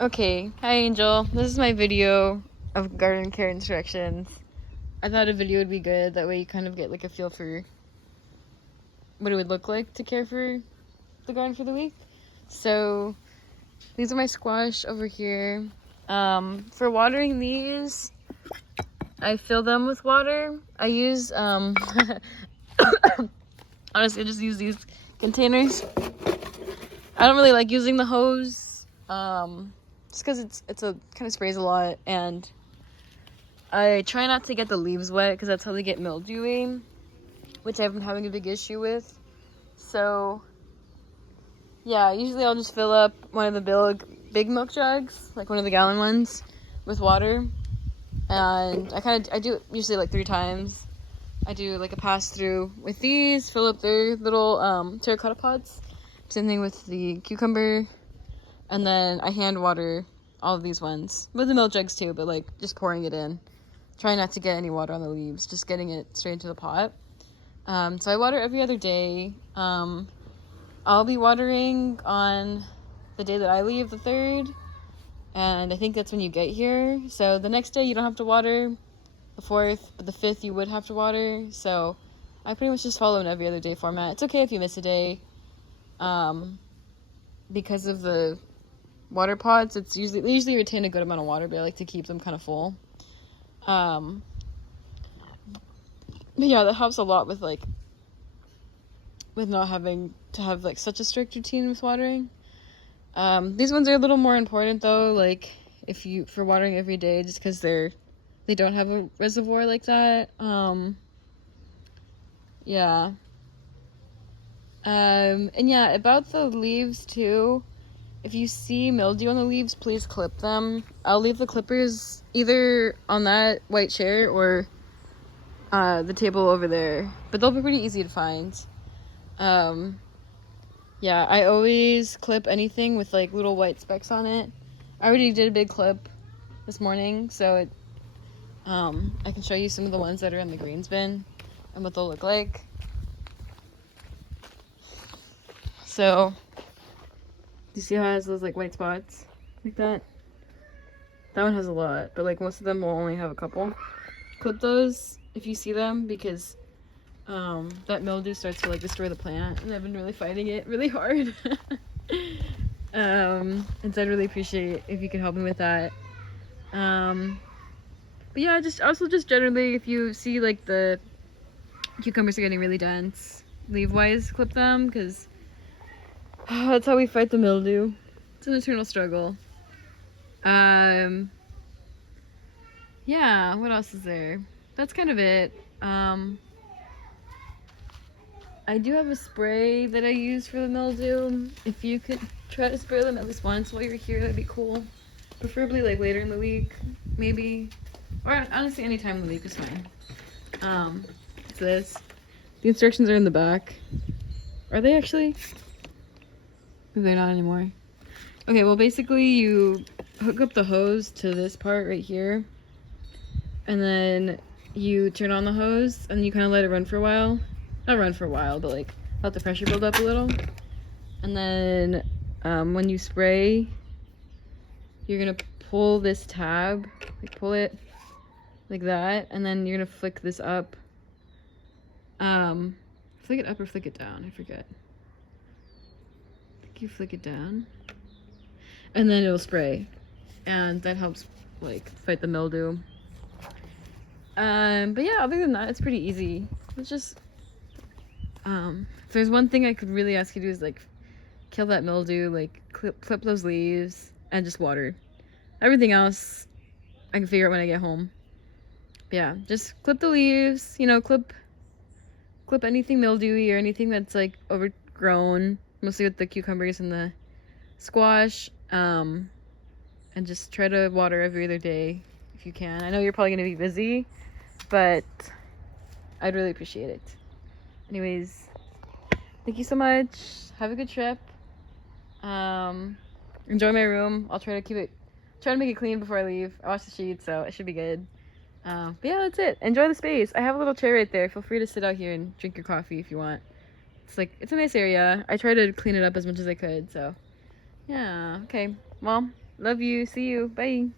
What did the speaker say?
Okay, hi Angel. This is my video of garden care instructions. I thought a video would be good, that way you kind of get like a feel for what it would look like to care for the garden for the week. So, these are my squash over here. For watering these, I fill them with water. I use, honestly, I just use these containers. I don't really like using the hose, just because it's a kind of sprays a lot, and I try not to get the leaves wet because that's how they get mildewy, which I've been having a big issue with. So, yeah, usually I'll just fill up one of the big milk jugs, like one of the gallon ones, with water, and I do it usually like 3 times. I do like a pass through with these, fill up their little terracotta pots. Same thing with the cucumber, and then I hand water all of these ones with the milk jugs too, but like just pouring it in. Try not to get any water on the leaves, just getting it straight into the pot. So I water every other day. I'll be watering on the day that I leave, the 3rd, and I think that's when you get here. So the next day you don't have to water, the 4th, but the 5th you would have to water. So I pretty much just follow an every other day format. It's okay if you miss a day. Because of the water pots, they usually retain a good amount of water, but I like to keep them kind of full. But yeah, that helps a lot with not having to have like such a strict routine with watering. These ones are a little more important though, like for watering every day, just because they don't have a reservoir like that. Yeah. And yeah, about the leaves too. If you see mildew on the leaves, please clip them. I'll leave the clippers either on that white chair or the table over there, but they'll be pretty easy to find. Yeah, I always clip anything with like little white specks on it. I already did a big clip this morning, so I can show you some of the ones that are in the greens bin and what they'll look like. So, do you see how it has those like white spots like that? That one has a lot, but like most of them will only have a couple. Clip those if you see them, because that mildew starts to like destroy the plant, and I've been really fighting it really hard. And so I'd really appreciate if you could help me with that. But yeah, just generally, if you see like the cucumbers are getting really dense, leaf-wise, clip them, because that's how we fight the mildew. It's an eternal struggle. Yeah, what else is there? That's kind of it. I do have a spray that I use for the mildew. If you could try to spray them at least once while you're here, that'd be cool. Preferably like later in the week, maybe. Or honestly, any time in the week is fine. It's this. The instructions are in the back. Are they actually? They're not anymore. Okay, well basically you hook up the hose to this part right here. And then you turn on the hose and you kind of let it run for a while. Not run for a while, but like let the pressure build up a little. And then when you spray, you're gonna pull this tab, like pull it like that, and then you're gonna flick this up. Flick it up or flick it down, I forget. I think you flick it down. And then it'll spray. And that helps like fight the mildew. But yeah, other than that, it's pretty easy. It's just if there's one thing I could really ask you to do is like kill that mildew, like clip those leaves, and just water. Everything else I can figure out when I get home. But yeah, just clip the leaves, clip anything mildewy or anything that's like overgrown, mostly with the cucumbers and the squash, and just try to water every other day if you can. I know you're probably gonna be busy, but I'd really appreciate it. Anyways, thank you so much. Have a good trip. Enjoy my room. I'll try to make it clean before I leave. I washed the sheets, so it should be good. But yeah, that's it. Enjoy the space. I have a little chair right there. Feel free to sit out here and drink your coffee if you want. It's a nice area. I try to clean it up as much as I could, so yeah. Okay, well, Love you. See you. Bye.